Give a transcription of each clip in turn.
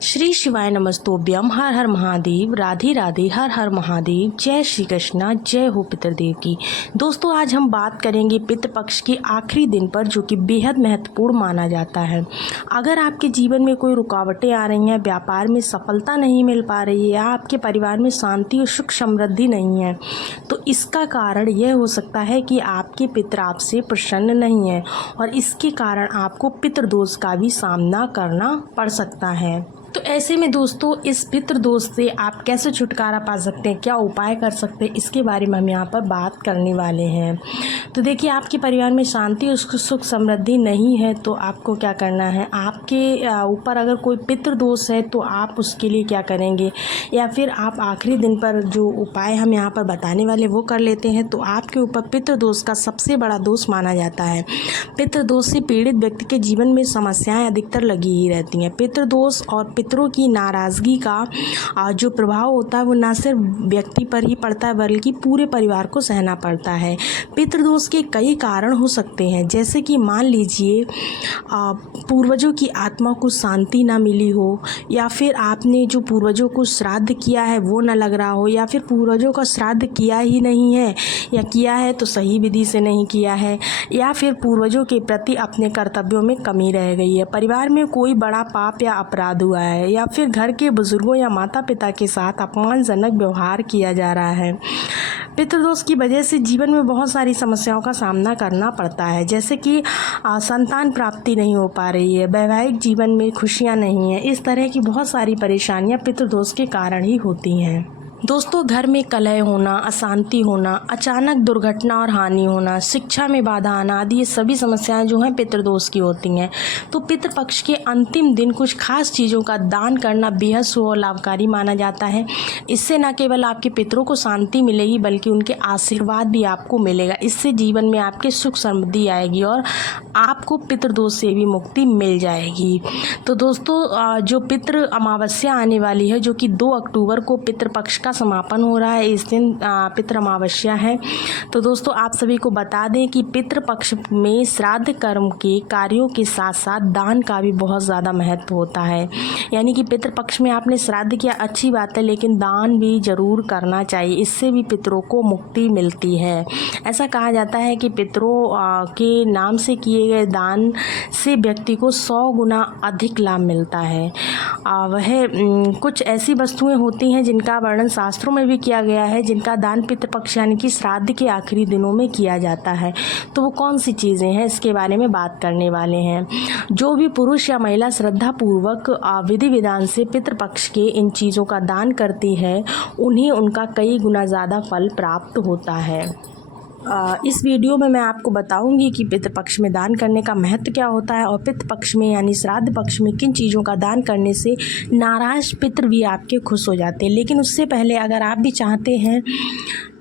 श्री शिवाय नमस्तोभ्यम। हर हर महादेव, राधे राधे, हर हर महादेव, जय श्री कृष्णा, जय हो पितृदेव की। दोस्तों, आज हम बात करेंगे पितृपक्ष के आखिरी दिन पर, जो कि बेहद महत्वपूर्ण माना जाता है। अगर आपके जीवन में कोई रुकावटें आ रही हैं, व्यापार में सफलता नहीं मिल पा रही है, या आपके परिवार में शांति और सुख समृद्धि नहीं है, तो इसका कारण यह हो सकता है कि आपके पितर आपसे प्रसन्न नहीं है, और इसके कारण आपको पितृदोष का भी सामना करना पड़ सकता है। तो ऐसे में दोस्तों, इस पितृदोष से आप कैसे छुटकारा पा सकते हैं, क्या उपाय कर सकते हैं, इसके बारे में हम यहाँ पर बात करने वाले हैं। तो देखिए, आपके परिवार में शांति और सुख समृद्धि नहीं है, तो आपको क्या करना है। आपके ऊपर अगर कोई पितृदोष है तो आप उसके लिए क्या करेंगे, या फिर आप आखिरी दिन पर जो उपाय हम यहाँ पर बताने वाले वो कर लेते हैं। तो आपके ऊपर पितृदोष का सबसे बड़ा दोष माना जाता है। पितृदोष से पीड़ित व्यक्ति के जीवन में समस्याएं अधिकतर लगी ही रहती हैं। पितृदोष और पितरों की नाराज़गी का जो प्रभाव होता है वो न सिर्फ व्यक्ति पर ही पड़ता है, बल्कि पूरे परिवार को सहना पड़ता है। पितृदोष के कई कारण हो सकते हैं, जैसे कि मान लीजिए पूर्वजों की आत्मा को शांति ना मिली हो, या फिर आपने जो पूर्वजों को श्राद्ध किया है वो न लग रहा हो, या फिर पूर्वजों का श्राद्ध किया ही नहीं है, या किया है तो सही विधि से नहीं किया है, या फिर पूर्वजों के प्रति अपने कर्तव्यों में कमी रह गई है, परिवार में कोई बड़ा पाप या अपराध हुआ है, या फिर घर के बुजुर्गों या माता पिता के साथ अपमानजनक व्यवहार किया जा रहा है। पितृदोष की वजह से जीवन में बहुत सारी समस्याओं का सामना करना पड़ता है, जैसे कि संतान प्राप्ति नहीं हो पा रही है, वैवाहिक जीवन में खुशियां नहीं है। इस तरह की बहुत सारी परेशानियां पितृदोष के कारण ही होती हैं। दोस्तों, घर में कलह होना, अशांति होना, अचानक दुर्घटना और हानि होना, शिक्षा में बाधा आना आदि, ये सभी समस्याएं जो हैं पितृदोष की होती हैं। तो पितृपक्ष के अंतिम दिन कुछ खास चीज़ों का दान करना बेहद शुभ और लाभकारी माना जाता है। इससे न केवल आपके पितरों को शांति मिलेगी, बल्कि उनके आशीर्वाद भी आपको मिलेगा। इससे जीवन में आपके सुख समृद्धि आएगी और आपको पितृदोष से भी मुक्ति मिल जाएगी। तो दोस्तों, जो पितृ अमावस्या आने वाली है, जो कि 2 अक्टूबर को पितृपक्ष का समापन हो रहा है, इस दिन पितृ अमावस्या है। तो दोस्तों, आप सभी को बता दें कि पितृपक्ष में श्राद्ध कर्म के कार्यों के साथ साथ दान का भी बहुत ज़्यादा महत्व होता है। यानी कि पितृपक्ष में आपने श्राद्ध किया, अच्छी बात है, लेकिन दान भी जरूर करना चाहिए, इससे भी पितरों को मुक्ति मिलती है। ऐसा कहा जाता है कि पितरों के नाम से किए गए दान से व्यक्ति को 100 गुना अधिक लाभ मिलता है। वह कुछ ऐसी वस्तुएं होती हैं जिनका वर्णन शास्त्रों में भी किया गया है, जिनका दान पितृपक्ष यानी कि श्राद्ध के आखिरी दिनों में किया जाता है। तो वो कौन सी चीज़ें हैं, इसके बारे में बात करने वाले हैं। जो भी पुरुष या महिला श्रद्धापूर्वक विधि विधान से पितृपक्ष के इन चीज़ों का दान करती है, उन्हें उनका कई गुना ज़्यादा फल प्राप्त होता है। इस वीडियो में मैं आपको बताऊंगी कि पितृपक्ष में दान करने का महत्व क्या होता है, और पितृपक्ष में यानी श्राद्ध पक्ष में किन चीज़ों का दान करने से नाराज पितृ भी आपके खुश हो जाते हैं। लेकिन उससे पहले, अगर आप भी चाहते हैं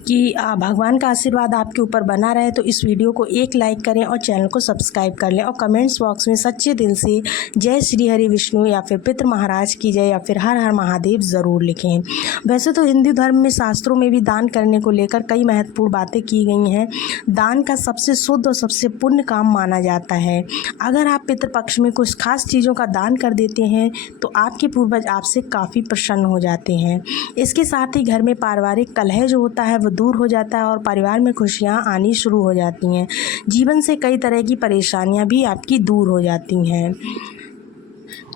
कि भगवान का आशीर्वाद आपके ऊपर बना रहे, तो इस वीडियो को एक लाइक करें और चैनल को सब्सक्राइब कर लें, और कमेंट्स बॉक्स में सच्चे दिल से जय श्री हरि विष्णु, या फिर पितृ महाराज की जय, या फिर हर हर महादेव ज़रूर लिखें। वैसे तो हिंदू धर्म में शास्त्रों में भी दान करने को लेकर कई महत्वपूर्ण बातें की गई हैं। दान का सबसे शुद्ध और सबसे पुण्य काम माना जाता है। अगर आप पितृपक्ष में कुछ खास चीज़ों का दान कर देते हैं, तो आपके पूर्वज आपसे काफ़ी प्रसन्न हो जाते हैं। इसके साथ ही घर में पारिवारिक कलह जो होता है वो दूर हो जाता है, और परिवार में खुशियां आनी शुरू हो जाती हैं। जीवन से कई तरह की परेशानियां भी आपकी दूर हो जाती हैं।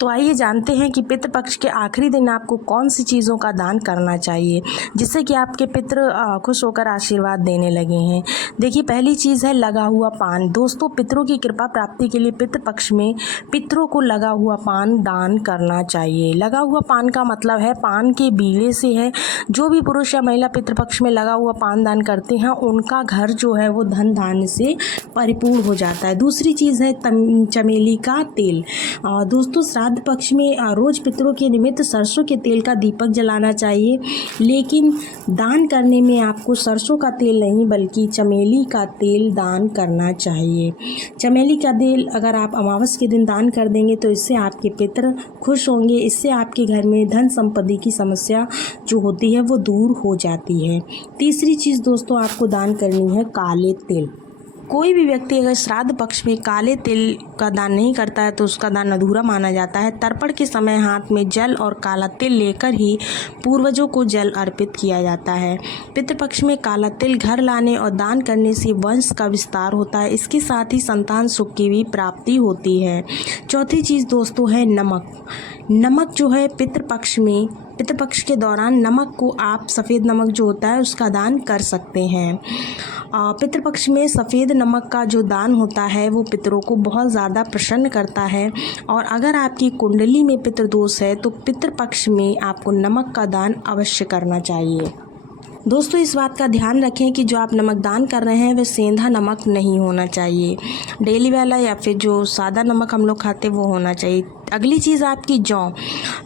तो आइए जानते हैं कि पितृपक्ष के आखिरी दिन आपको कौन सी चीज़ों का दान करना चाहिए, जिससे कि आपके पितृ खुश होकर आशीर्वाद देने लगे हैं। देखिए, पहली चीज़ है लगा हुआ पान। दोस्तों, पितरों की कृपा प्राप्ति के लिए पितृपक्ष में पितरों को लगा हुआ पान दान करना चाहिए। लगा हुआ पान का मतलब है पान के बीड़े से है। जो भी पुरुष या महिला पितृपक्ष में लगा हुआ पान दान करते हैं, उनका घर जो है वो धन धान्य से परिपूर्ण हो जाता है। दूसरी चीज़ है चमेली का तेल। दोस्तों, श्राद्ध पक्ष में रोज पितरों के निमित्त सरसों के तेल का दीपक जलाना चाहिए, लेकिन दान करने में आपको सरसों का तेल नहीं, बल्कि चमेली का तेल दान करना चाहिए। चमेली का तेल अगर आप अमावस के दिन दान कर देंगे, तो इससे आपके पितर खुश होंगे। इससे आपके घर में धन संपत्ति की समस्या जो होती है वो दूर हो जाती है। तीसरी चीज़ दोस्तों, आपको दान करनी है काले तिल। कोई भी व्यक्ति अगर श्राद्ध पक्ष में काले तिल का दान नहीं करता है तो उसका दान अधूरा माना जाता है। तर्पण के समय हाथ में जल और काला तिल लेकर ही पूर्वजों को जल अर्पित किया जाता है। पितृपक्ष में काला तिल घर लाने और दान करने से वंश का विस्तार होता है। इसके साथ ही संतान सुख की भी प्राप्ति होती है। चौथी चीज़ दोस्तों है नमक। नमक जो है पितृपक्ष के दौरान नमक को आप सफ़ेद नमक जो होता है उसका दान कर सकते हैं। पितृपक्ष में सफ़ेद नमक का जो दान होता है वो पितरों को बहुत ज़्यादा प्रसन्न करता है। और अगर आपकी कुंडली में पितृदोष है तो पितृपक्ष में आपको नमक का दान अवश्य करना चाहिए। दोस्तों इस बात का ध्यान रखें कि जो आप नमक दान कर रहे हैं वह सेंधा नमक नहीं होना चाहिए। डेली वाला या फिर जो सादा नमक हम लोग खाते हैं वो होना चाहिए। अगली चीज़ आपकी जौ।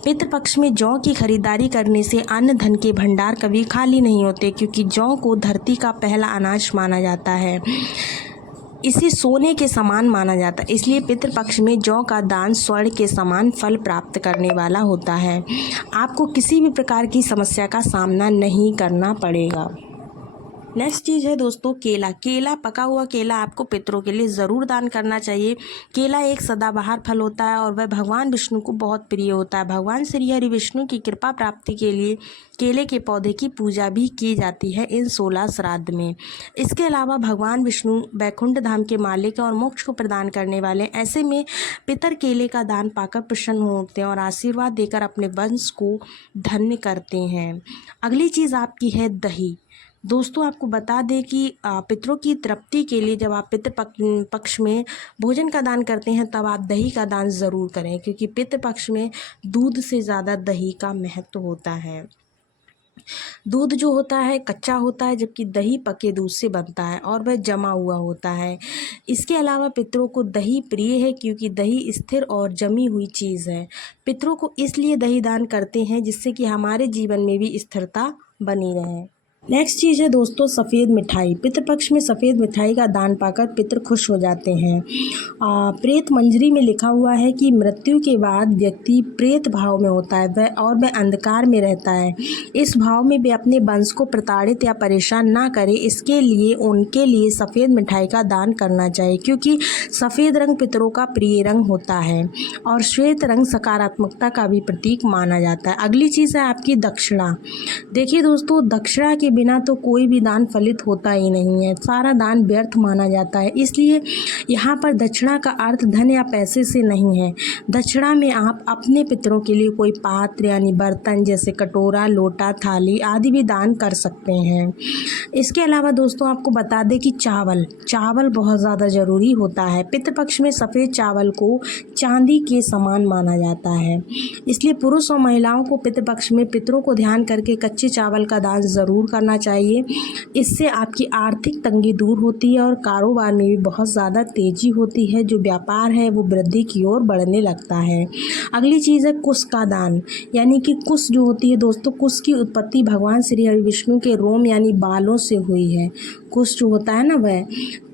पितृपक्ष में जौ की खरीदारी करने से अन्न धन के भंडार कभी खाली नहीं होते, क्योंकि जौ को धरती का पहला अनाज माना जाता है। इसे सोने के समान माना जाता है, इसलिए पितृपक्ष में जौ का दान स्वर्ण के समान फल प्राप्त करने वाला होता है। आपको किसी भी प्रकार की समस्या का सामना नहीं करना पड़ेगा। नेक्स्ट चीज़ है दोस्तों केला। पका हुआ केला आपको पितरों के लिए ज़रूर दान करना चाहिए। केला एक सदाबहार फल होता है और वह भगवान विष्णु को बहुत प्रिय होता है। भगवान श्री हरि विष्णु की कृपा प्राप्ति के लिए केले के पौधे की पूजा भी की जाती है इन 16 श्राद्ध में। इसके अलावा भगवान विष्णु वैकुंठ धाम के मालिक और मोक्ष को प्रदान करने वाले, ऐसे में पितर केले का दान पाकर प्रसन्न होते हैं और आशीर्वाद देकर अपने वंश को धन्य करते हैं। अगली चीज़ आपकी है दही। दोस्तों आपको बता दें कि पितरों की तृप्ति के लिए जब आप पितृपक्ष में भोजन का दान करते हैं तब आप दही का दान ज़रूर करें, क्योंकि पितृपक्ष में दूध से ज़्यादा दही का महत्व होता है। दूध जो होता है कच्चा होता है, जबकि दही पके दूध से बनता है और वह जमा हुआ होता है। इसके अलावा पितरों को दही प्रिय है, क्योंकि दही स्थिर और जमी हुई चीज़ है। पितरों को इसलिए दही दान करते हैं जिससे कि हमारे जीवन में भी स्थिरता बनी रहे। नेक्स्ट चीज़ है दोस्तों सफ़ेद मिठाई। पितृपक्ष में सफ़ेद मिठाई का दान पाकर पितृ खुश हो जाते हैं। प्रेत मंजरी में लिखा हुआ है कि मृत्यु के बाद व्यक्ति प्रेत भाव में होता है वह अंधकार में रहता है। इस भाव में वे अपने वंश को प्रताड़ित या परेशान ना करे, इसके लिए उनके लिए सफ़ेद मिठाई का दान करना चाहिए, क्योंकि सफ़ेद रंग पितरों का प्रिय रंग होता है और श्वेत रंग सकारात्मकता का भी प्रतीक माना जाता है। अगली चीज़ है आपकी दक्षिणा। देखिए दोस्तों, दक्षिणा के बिना तो कोई भी दान फलित होता ही नहीं है, सारा दान व्यर्थ माना जाता है। इसलिए यहाँ पर दक्षिणा का अर्थ धन या पैसे से नहीं है। दक्षिणा में आप अपने पितरों के लिए कोई पात्र यानी बर्तन जैसे कटोरा, लोटा, थाली आदि भी दान कर सकते हैं। इसके अलावा दोस्तों आपको बता दें कि चावल बहुत ज़्यादा ज़रूरी होता है। पितृपक्ष में सफ़ेद चावल को चांदी के समान माना जाता है, इसलिए पुरुष और महिलाओं को पितृपक्ष में पितरों को ध्यान करके कच्चे चावल का दान ज़रूर करना चाहिए। इससे आपकी आर्थिक तंगी दूर होती है और कारोबार में भी बहुत ज़्यादा तेजी होती है। जो व्यापार है वो वृद्धि की ओर बढ़ने लगता है। अगली चीज़ है कुश का दान, यानी कि कुश जो होती है दोस्तों, कुश की उत्पत्ति भगवान श्री हरि विष्णु के रोम यानी बालों से हुई है। कुश जो होता है ना वह,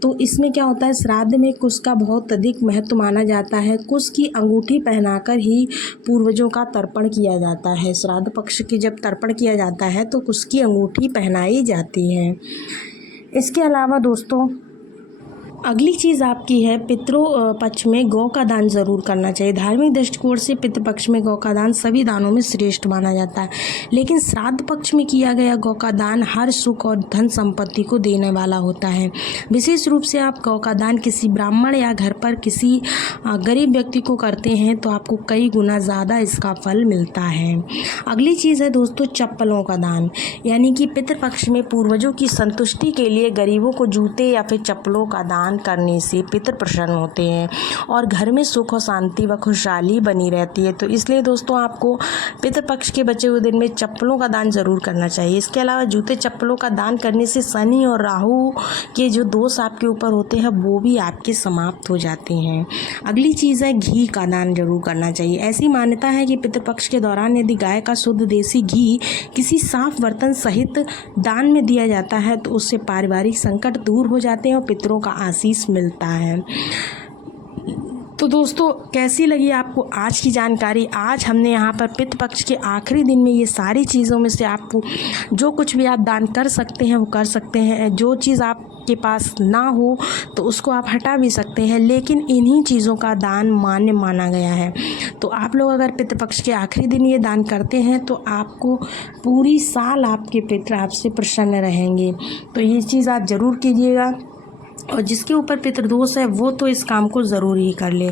तो इसमें क्या होता है, श्राद्ध में कुश का बहुत अधिक महत्व माना जाता है। कुश की अंगूठी पहनाकर ही पूर्वजों का तर्पण किया जाता है। श्राद्ध पक्ष की जब तर्पण किया जाता है तो कुश की अंगूठी पहनाई जाती है। इसके अलावा दोस्तों अगली चीज़ आपकी है पितरों पक्ष में गौ का दान ज़रूर करना चाहिए। धार्मिक दृष्टिकोण से पितृपक्ष में गौ का दान सभी दानों में श्रेष्ठ माना जाता है, लेकिन श्राद्ध पक्ष में किया गया गौ का दान हर सुख और धन संपत्ति को देने वाला होता है। विशेष रूप से आप गौ का दान किसी ब्राह्मण या घर पर किसी गरीब व्यक्ति को करते हैं तो आपको कई गुना ज़्यादा इसका फल मिलता है। अगली चीज़ है दोस्तों चप्पलों का दान, यानी कि पितृपक्ष में पूर्वजों की संतुष्टि के लिए गरीबों को जूते या फिर चप्पलों का दान करने से पितृ प्रसन्न होते हैं और घर में सुख और शांति व खुशहाली बनी रहती है। तो इसलिए दोस्तों आपको पितृपक्ष के बचे हुए दिन में चप्पलों का दान जरूर करना चाहिए। इसके अलावा जूते चप्पलों का दान करने से शनि और राहु के जो दोष आपके ऊपर होते हैं वो भी आपके समाप्त हो जाते हैं। अगली चीज़ है घी का दान जरूर करना चाहिए। ऐसी मान्यता है कि पितृपक्ष के दौरान यदि गाय का शुद्ध देसी घी किसी साफ बर्तन सहित दान में दिया जाता है तो उससे पारिवारिक संकट दूर हो जाते हैं और पितरों का आशीष मिलता है। तो दोस्तों कैसी लगी आपको आज की जानकारी। आज हमने यहाँ पर पितृपक्ष के आखिरी दिन में ये सारी चीज़ों में से आपको जो कुछ भी आप दान कर सकते हैं वो कर सकते हैं। जो चीज़ आपके पास ना हो तो उसको आप हटा भी सकते हैं, लेकिन इन्हीं चीज़ों का दान मान्य माना गया है। तो आप लोग अगर पितृपक्ष के आखिरी दिन ये दान करते हैं तो आपको पूरी साल आपके पितृ आपसे प्रसन्न रहेंगे। तो ये चीज़ आप ज़रूर कीजिएगा, और जिसके ऊपर पितृदोष है वो तो इस काम को ज़रूर ही कर ले।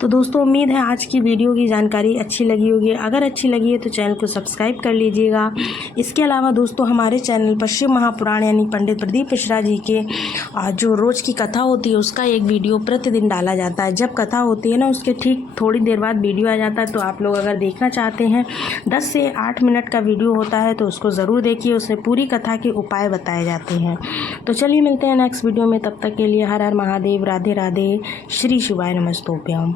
तो दोस्तों उम्मीद है आज की वीडियो की जानकारी अच्छी लगी होगी। अगर अच्छी लगी है तो चैनल को सब्सक्राइब कर लीजिएगा। इसके अलावा दोस्तों हमारे चैनल पर शिव महापुराण यानी पंडित प्रदीप मिश्रा जी के जो रोज़ की कथा होती है उसका एक वीडियो प्रतिदिन डाला जाता है। जब कथा होती है ना उसके ठीक थोड़ी देर बाद वीडियो आ जाता है। तो आप लोग अगर देखना चाहते हैं 10 से 8 मिनट का वीडियो होता है तो उसको ज़रूर देखिए, उसमें पूरी कथा के उपाय बताए जाते हैं। तो चलिए मिलते हैं नेक्स्ट वीडियो में, तब तक के लिए हर हर महादेव, राधे राधे, श्री शिवाय नमस्तुभ्यम।